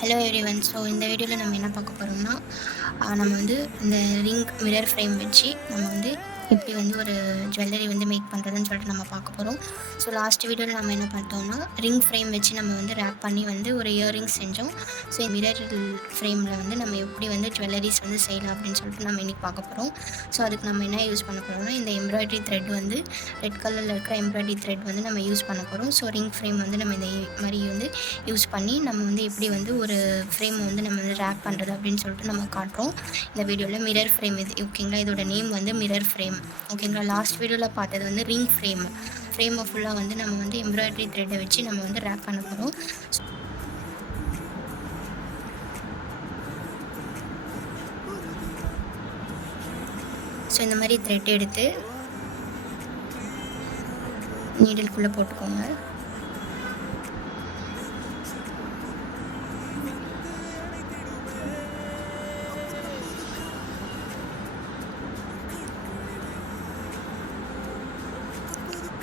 Hello everyone. So இந்த வீடியோவில் நம்ம என்ன பார்க்க போகிறோம்னா, நம்ம வந்து இந்த ரிங் மிரர் ஃப்ரேம் வச்சு நம்ம வந்து எப்படி வந்து ஒரு ஜுவல்லரி வந்து மேக் பண்ணுறதுன்னு சொல்லிட்டு நம்ம பார்க்க போகிறோம். ஸோ லாஸ்ட் வீடியோவில் நம்ம என்ன பார்த்தோம்னா, ரிங் ஃப்ரேம் வச்சு நம்ம வந்து ரேப் பண்ணி வந்து ஒரு இயரிங்ஸ் செஞ்சோம். ஸோ மிரர் ஃப்ரேமில் வந்து நம்ம எப்படி வந்து ஜுவல்லரிஸ் வந்து செய்யலாம் அப்படின்னு சொல்லிட்டு நம்ம இன்றைக்கி பார்க்க போகிறோம். ஸோ அதுக்கு நம்ம என்ன யூஸ் பண்ண போகிறோம்னா, இந்த எம்ப்ராய்டரி த்ரெட் வந்து ரெட் கலரில் இருக்கிற எம்ப்ராய்டரி த்ரெட் வந்து நம்ம யூஸ் பண்ண போகிறோம். ஸோ ரிங் ஃப்ரேம் வந்து நம்ம இந்த மாதிரி வந்து யூஸ் பண்ணி நம்ம வந்து எப்படி வந்து ஒரு ஃப்ரேமை வந்து நம்ம வந்து ரேப் பண்ணுறது அப்படின்னு சொல்லிட்டு நம்ம காட்டுறோம் இந்த வீடியோவில். மிரர் ஃப்ரேம் இது ஓகேங்களா. இதோட நேம் வந்து மிரர் ஃப்ரேம் ஓகேங்களா. லாஸ்ட் வீடியோவில் பார்த்தது வந்து ரிங் ஃப்ரேமை ஃபுல்லாக வந்து நம்ம வந்து எம்ப்ராய்டரி த்ரெட்டை வச்சு நம்ம வந்து ரேப் பண்ண போகிறோம். ஸோ இந்த மாதிரி த்ரெட் எடுத்து நீடலுக்குள்ளே போட்டுக்கோங்க.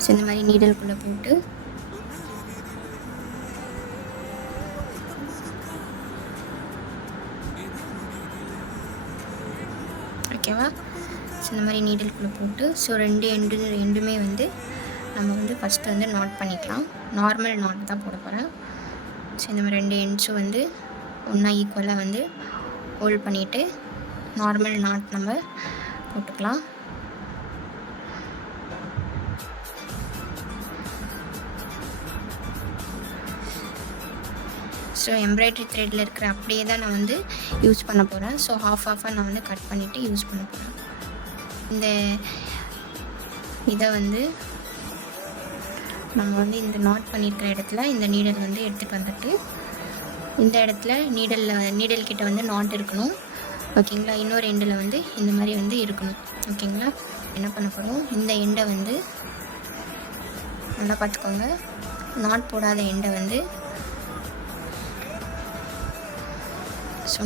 ஸோ இந்த மாதிரி நீடலுக்குள்ளே போட்டு ஓகேவா. ஸோ இந்த மாதிரி நீடலுக்குள்ளே போட்டு ஸோ ரெண்டுமே வந்து நம்ம வந்து ஃபஸ்ட்டு வந்து நாட் பண்ணிக்கலாம். நார்மல் நாட் தான் போட போகிறேன். ஸோ இந்த மாதிரி 2 எண்ட்ஸும் வந்து ஒன்றா ஈக்குவலாக வந்து ஹோல்ட் பண்ணிவிட்டு நார்மல் நாட் நம்ம போட்டுக்கலாம். ஸோ எம்ப்ராய்டரி த்ரெட்டில் இருக்கிற அப்படியே தான் நான் வந்து யூஸ் பண்ண போகிறேன். ஸோ ஹாஃபாக நான் வந்து கட் பண்ணிவிட்டு யூஸ் பண்ண போகிறேன். இந்த இதை வந்து நம்ம வந்து இந்த நாட் பண்ணியிருக்கிற இடத்துல இந்த நீடல் வந்து எடுத்துகிட்டு வந்துட்டு இந்த இடத்துல நீடல் கிட்ட வந்து நாட் இருக்கணும் ஓகேங்களா. இன்னொரு எண்டில் வந்து இந்த மாதிரி வந்து இருக்கணும் ஓகேங்களா. என்ன பண்ண போகிறோம், இந்த எண்டை வந்து நல்லா பார்த்துக்கோங்க. நாட் போடாத எண்டை வந்து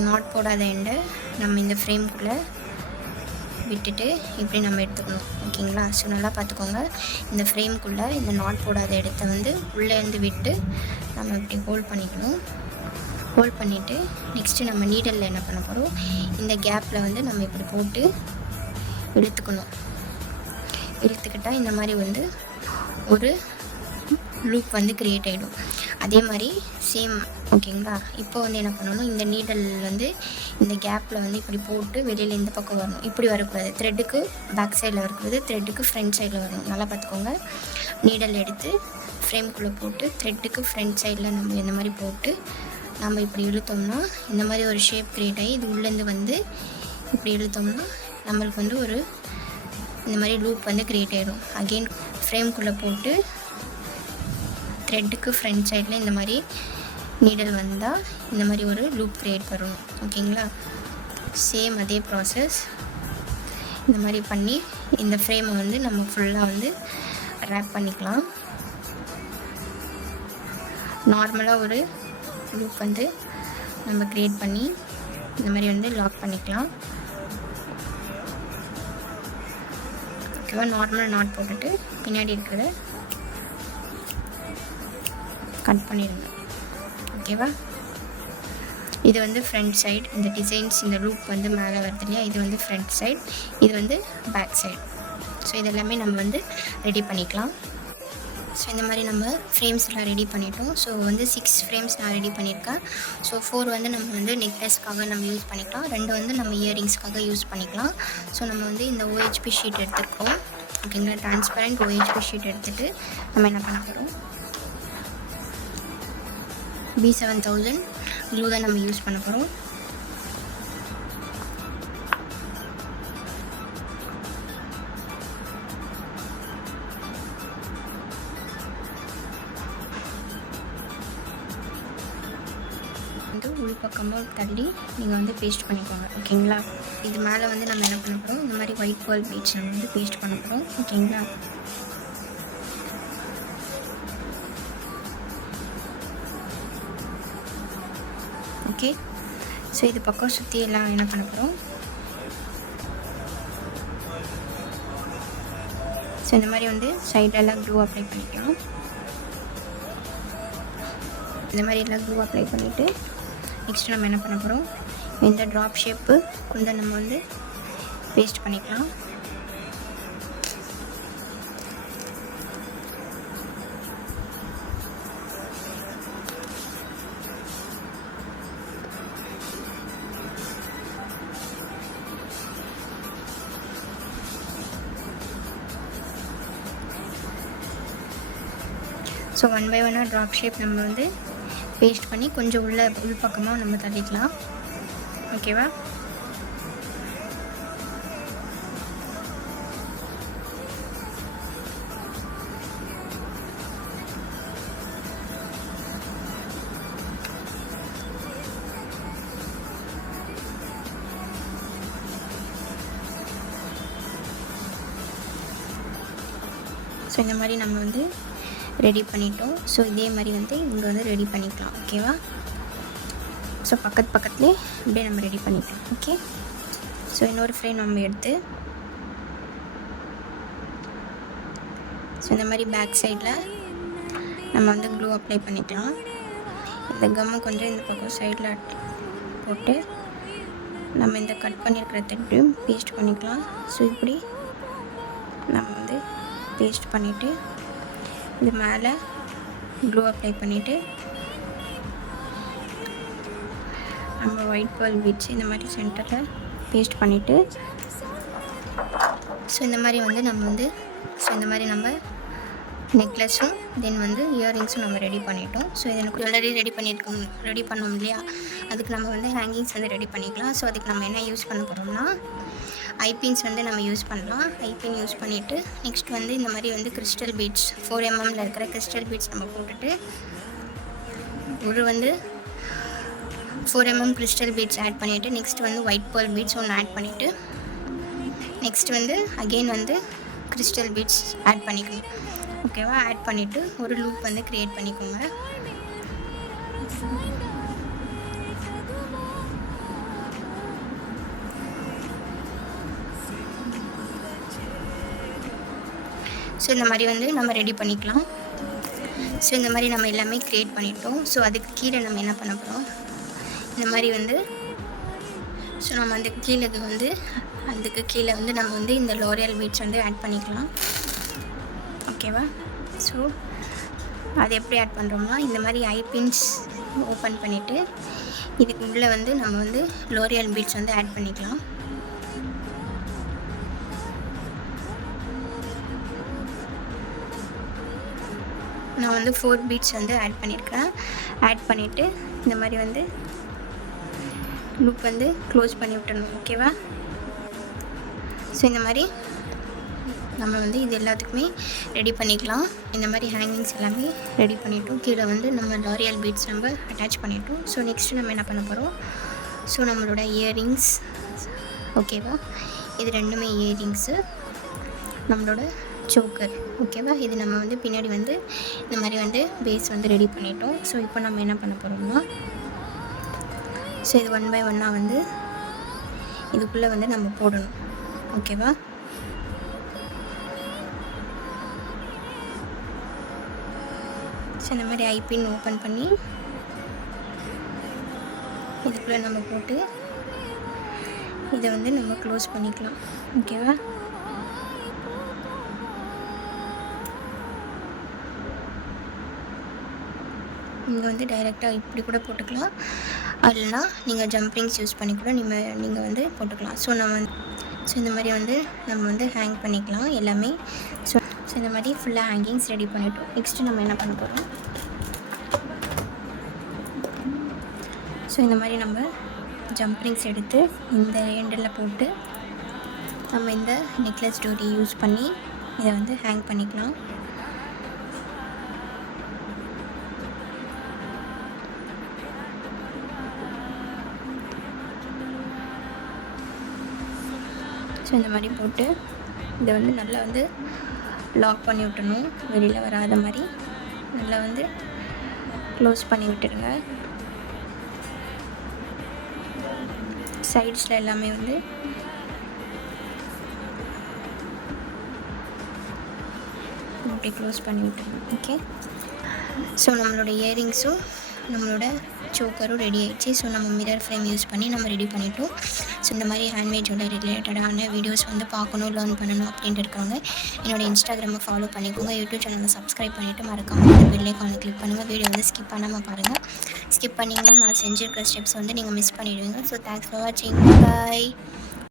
நாட் போடாத எண்டை நம்ம இந்த ஃப்ரேம்குள்ளே விட்டுட்டு இப்படி நம்ம எடுத்துக்கணும் ஓகேங்களா. ஸோ நல்லா பார்த்துக்கோங்க. இந்த ஃப்ரேம்குள்ளே இந்த நாட் போடாத இடத்த வந்து உள்ளேருந்து விட்டு நம்ம இப்படி ஹோல்ட் பண்ணிக்கணும். ஹோல்ட் பண்ணிவிட்டு நெக்ஸ்ட்டு நம்ம நீடலில் என்ன பண்ண போகிறோம், இந்த கேப்பில் வந்து நம்ம இப்படி போட்டு இழுத்துக்கிட்டால் இந்த மாதிரி வந்து ஒரு லூப் வந்து க்ரியேட் ஆகிடும். அதே மாதிரி சேம் ஓகேங்களா. இப்போ வந்து என்ன பண்ணணும், இந்த நீடல் வந்து இந்த கேப்பில் வந்து இப்படி போட்டு வெளியில் இந்த பக்கம் வரணும். இப்படி வரக்கூடாது. த்ரெட்டுக்கு பேக் சைடில் வரக்கூடாது, த்ரெட்டுக்கு ஃப்ரண்ட் சைடில் வரணும். நல்லா பார்த்துக்கோங்க. நீடல் எடுத்து ஃப்ரேம்குள்ளே போட்டு த்ரெட்டுக்கு ஃப்ரண்ட் சைடில் நம்ம இந்த மாதிரி போட்டு நம்ம இப்படி இழுத்தோம்னா இந்த மாதிரி ஒரு ஷேப் க்ரியேட் ஆகி இது உள்ளேருந்து வந்து இப்படி இழுத்தோம்னா நம்மளுக்கு வந்து ஒரு இந்த மாதிரி லூப் வந்து க்ரியேட் ஆகிடும். அகெயின் ஃப்ரேம்குள்ளே போட்டு த்ரெட்டுக்கு ஃப்ரண்ட் சைடில் இந்த மாதிரி நீடல் வந்தால் இந்த மாதிரி ஒரு லூப் க்ரியேட் பண்ணணும் ஓகேங்களா. சேம் அதே ப்ராசஸ் இந்த மாதிரி பண்ணி இந்த ஃப்ரேமை வந்து நம்ம ஃபுல்லாக வந்து ரேப் பண்ணிக்கலாம். நார்மலாக ஒரு லூப் வந்து நம்ம க்ரியேட் பண்ணி இந்த மாதிரி வந்து லாக் பண்ணிக்கலாம் ஓகேவா. நார்மல் நாட் போட்டுட்டு பின்னாடி இருக்கிறத கட் பண்ணிடுங்க ஓகேவா. இது வந்து ஃப்ரண்ட் சைடு. இந்த டிசைன்ஸ் இந்த லூப் வந்து மேலே வருது இல்லையா, இது வந்து ஃப்ரண்ட் சைடு, இது வந்து பேக் சைடு. ஸோ இதெல்லாமே நம்ம வந்து ரெடி பண்ணிக்கலாம். ஸோ இந்த மாதிரி நம்ம ஃப்ரேம்ஸ் எல்லாம் ரெடி பண்ணிட்டோம். ஸோ வந்து 6 ஃப்ரேம்ஸ் நான் ரெடி பண்ணியிருக்கேன். ஸோ 4 வந்து நம்ம வந்து நெக்லஸ்க்காக நம்ம யூஸ் பண்ணிக்கலாம், 2 வந்து நம்ம இயரிங்ஸ்க்காக யூஸ் பண்ணிக்கலாம். ஸோ நம்ம வந்து இந்த OHP ஷீட் எடுத்துருக்கோம் ஓகேங்களா. டிரான்ஸ்பரண்ட் OHP ஷீட் எடுத்துகிட்டு நம்ம என்ன பண்ண போகிறோம், B7000 க்ளூ தான் நம்ம யூஸ் பண்ண போகிறோம். வந்து உள்பக்கமாக தள்ளி நீங்கள் வந்து பேஸ்ட் பண்ணிக்கோங்க ஓகேங்களா. இது மேலே வந்து நம்ம என்ன பண்ண போகிறோம், இந்த மாதிரி ஒயிட் பால் பீட்ஸ் நம்ம வந்து பேஸ்ட் பண்ண போகிறோம் ஓகேங்களா. ஓகே. ஸோ இது பக்கம் சுற்றி எல்லாம் என்ன பண்ண போகிறோம், ஸோ இந்த மாதிரி வந்து சைடெல்லாம் க்ளூ அப்ளை பண்ணிக்கலாம். இந்த மாதிரி எல்லாம் க்ளூ அப்ளை பண்ணிவிட்டு நெக்ஸ்ட்டு நம்ம என்ன பண்ண போகிறோம், இந்த ட்ராப் ஷேப்பு குந்தன் நம்ம வந்து பேஸ்ட் பண்ணிக்கலாம். ஸோ 1 by 1 ட்ராப் ஷேப் நம்ம வந்து பேஸ்ட் பண்ணி கொஞ்சம் உள் பக்கமாக நம்ம தள்ளிக்கலாம். ஓகேவா? ஸோ இந்த மாதிரி நம்ம வந்து ரெடி பண்ணிட்டோம். ஸோ இதே மாதிரி வந்து இங்கே வந்து ரெடி பண்ணிக்கலாம். ஓகேவா? ஸோ பக்கத்துலேயே அப்படியே நம்ம ரெடி பண்ணிக்கலாம். ஓகே. ஸோ இன்னொரு ஃப்ரேம் நம்ம எடுத்து ஸோ இந்த மாதிரி பேக் சைடில் நம்ம வந்து க்ளூ அப்ளை பண்ணிக்கலாம். இந்த கம்மை கொஞ்சம் இந்த பக்கம் சைடில் போட்டு நம்ம இந்த கட் பண்ணியிருக்கிற த்ரெட்டையும் பேஸ்ட் பண்ணிக்கலாம். ஸோ இப்படி நம்ம வந்து பேஸ்ட் பண்ணிவிட்டு இது மேலே க்ளூ அப்ளை பண்ணிவிட்டு நம்ம ஒயிட் பால் பீட்ஸ் இந்த மாதிரி சென்டரில் பேஸ்ட் பண்ணிவிட்டு ஸோ இந்த மாதிரி வந்து நம்ம நெக்லஸும் தென் வந்து இயரிங்ஸும் நம்ம ரெடி பண்ணிட்டோம். ஸோ இது எனக்கு ஜுவல்லரி ரெடி பண்ணோம் இல்லையா, அதுக்கு நம்ம வந்து ஹேங்கிங்ஸ் வந்து ரெடி பண்ணிக்கலாம். ஸோ அதுக்கு நம்ம என்ன யூஸ் பண்ண போகிறோம்னா ஐபின்ஸ் வந்து நம்ம யூஸ் பண்ணலாம். ஐபின் யூஸ் பண்ணிவிட்டு நெக்ஸ்ட் வந்து இந்த மாதிரி வந்து கிறிஸ்டல் பீட்ஸ் 4 mmல இருக்கிற கிறிஸ்டல் பீட்ஸ் நம்ம போட்டுட்டு ஒரு வந்து 4 mm கிறிஸ்டல் பீட்ஸ் ஆட் பண்ணிவிட்டு நெக்ஸ்ட் வந்து ஒயிட் பால் பீட்ஸ் ஒன்று ஆட் பண்ணிவிட்டு நெக்ஸ்ட் வந்து அகெயின் வந்து கிறிஸ்டல் பீட்ஸ் ஆட் பண்ணிக்கணும். ஓகேவா? ஆட் பண்ணிவிட்டு ஒரு லூப் வந்து க்ரியேட் பண்ணிக்கோங்க. ஸோ இந்த மாதிரி வந்து நம்ம ரெடி பண்ணிக்கலாம். ஸோ இந்த மாதிரி நம்ம எல்லாமே க்ரியேட் பண்ணிட்டோம். ஸோ அதுக்கு கீழே நம்ம என்ன பண்ண போகிறோம், இந்த மாதிரி வந்து ஸோ நம்ம வந்து அதுக்கு கீழே வந்து நம்ம வந்து இந்த லோரியல் பீட்ஸ் வந்து ஆட் பண்ணிக்கலாம். ஓகேவா? ஸோ அது எப்படி ஆட் பண்ணுறோம்னா இந்த மாதிரி ஐபின்ஸ் ஓப்பன் பண்ணிவிட்டு இதுக்கு உள்ளே வந்து நம்ம வந்து லோரியல் பீட்ஸ் வந்து ஆட் பண்ணிக்கலாம். நான் வந்து 4 பீட்ஸ் வந்து ஆட் பண்ணியிருக்கேன். ஆட் பண்ணிவிட்டு இந்த மாதிரி வந்து லூப் வந்து க்ளோஸ் பண்ணி விட்டுறணும். ஓகேவா? ஸோ இந்த மாதிரி நம்ம வந்து இது எல்லாத்துக்குமே ரெடி பண்ணிக்கலாம். இந்த மாதிரி ஹேங்கிங்ஸ் எல்லாமே ரெடி பண்ணிவிட்டோம். கீழே வந்து நம்ம லாரியல் பீட்ஸ் நம்ம அட்டாச் பண்ணிவிட்டோம். ஸோ நெக்ஸ்ட்டு நம்ம என்ன பண்ண போகிறோம், ஸோ நம்மளோட இயரிங்ஸ். ஓகேவா? இது ரெண்டுமே இயரிங்ஸு, நம்மளோட சோக்கர். ஓகேவா? இது நம்ம வந்து பின்னாடி வந்து இந்த மாதிரி வந்து பேஸ் வந்து ரெடி பண்ணிட்டோம். ஸோ இப்போ நம்ம என்ன பண்ண போகிறோம்னா ஸோ இது 1 by 1 வந்து இதுக்குள்ளே வந்து நம்ம போடணும். ஓகேவா? ஸோ இந்த மாதிரி ஐபின் ஓப்பன் பண்ணி இதுக்குள்ளே நம்ம போட்டு இதை வந்து நம்ம க்ளோஸ் பண்ணிக்கலாம். ஓகேவா? இங்கே வந்து டைரெக்டாக இப்படி கூட போட்டுக்கலாம், இல்லைனா நீங்கள் ஜம்ப்ரிங்ஸ் யூஸ் பண்ணி கூட நீங்கள் வந்து போட்டுக்கலாம். ஸோ இந்த மாதிரி வந்து நம்ம வந்து ஹேங் பண்ணிக்கலாம் எல்லாமே. ஸோ இந்த மாதிரி ஃபுல்லாக ஹேங்கிங்ஸ் ரெடி பண்ணிட்டோம். நெக்ஸ்ட்டு நம்ம என்ன பண்ண போகிறோம், ஸோ இந்த மாதிரி நம்ம ஜம்ப்ரிங்ஸ் எடுத்து இந்த எண்டில் போட்டு நம்ம இந்த நெக்லஸ் டோரி யூஸ் பண்ணி இதை வந்து ஹேங் பண்ணிக்கலாம். ஸோ இந்த மாதிரி போட்டு இதை வந்து நல்லா வந்து லாக் பண்ணி விட்டுணும், வெளியில் வராத மாதிரி நல்லா வந்து க்ளோஸ் பண்ணி விட்டுடுங்க. சைட்ஸில் எல்லாமே வந்து இப்படி க்ளோஸ் பண்ணி விட்டுருங்க. ஓகே. ஸோ நம்மளோட இயரிங்ஸும் நம்மளோட சோக்கரும் ரெடி ஆயிடுச்சு. ஸோ நம்ம மிரர் ஃப்ரேம் யூஸ் பண்ணி நம்ம ரெடி பண்ணிட்டோம். ஸோ இந்த மாதிரி ஹேண்ட்மேட் ஜுவல்லரி ரிலேட்டடான வீடியோஸ் வந்து பார்க்கணும், லேர்ன் பண்ணணும் அப்படின்ட்டு இருக்கிறவங்க என்னோடய இன்ஸ்டாகிராமை ஃபாலோ பண்ணிக்கோங்க. யூடியூப் சேனலை சப்ஸ்கிரைப் பண்ணிவிட்டு மறக்காமல் இந்த பெல் ஐகானை கிளிக் பண்ணுங்கள். வீடியோ வந்து ஸ்கிப் பண்ணாமல் பாருங்கள். ஸ்கிப் பண்ணிங்கன்னா நான் செஞ்சுருக்கிற ஸ்டெப்ஸ் வந்து நீங்கள் மிஸ் பண்ணிடுவீங்க. ஸோ தேங்க்ஸ் ஃபார் வாட்சிங். பாய்.